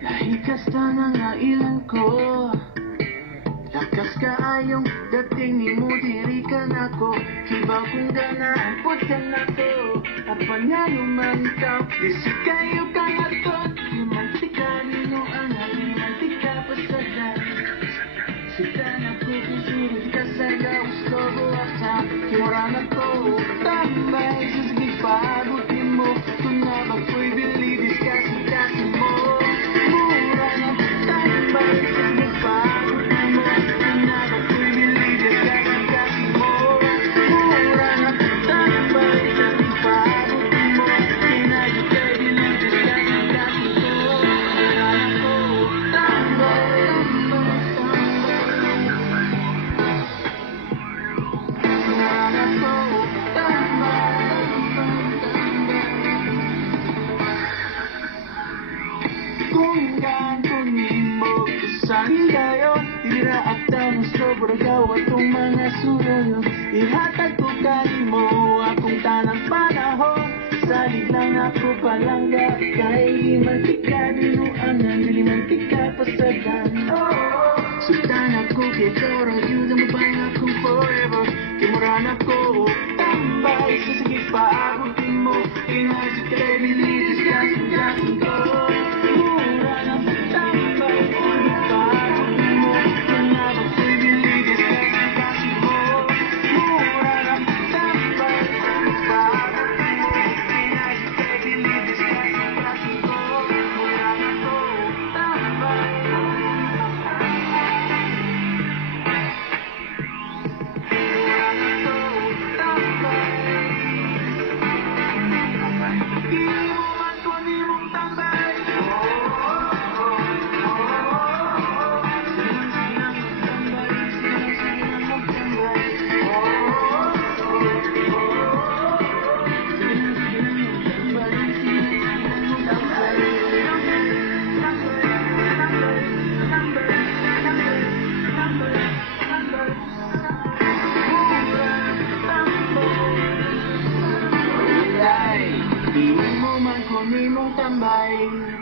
Lahikas na nangailan ko, lakas kaayong dating ni mo, diri ka na ko. Hibaw kung ganaan po ka na ko, apanyayo man ikaw, lisi kayo kang atot. Limantika nino ang limantika pasagan. Sika na ko kung sulit ka sa gawas ko, buwasa kimura na ko, tambay sa sigig paabutin mo. Kung na ba ko'y bilidis ka sa kasi mo, kung gagawin mo kasali kayo, iraakta ng sobra gawa itong mga suroyo. Ihatag ko mo akong tanang panahon, salig lang ako palangga. Kahit mantika dinuanan, limantika pasagan. Sultan ako kay Toro, yun ang mabay akong forever. Kimuran ako, tambay sa sigig paabutin mo. Inasik kayo, nilitis ka sa gasin ko. Di mo man kunin mong tambay.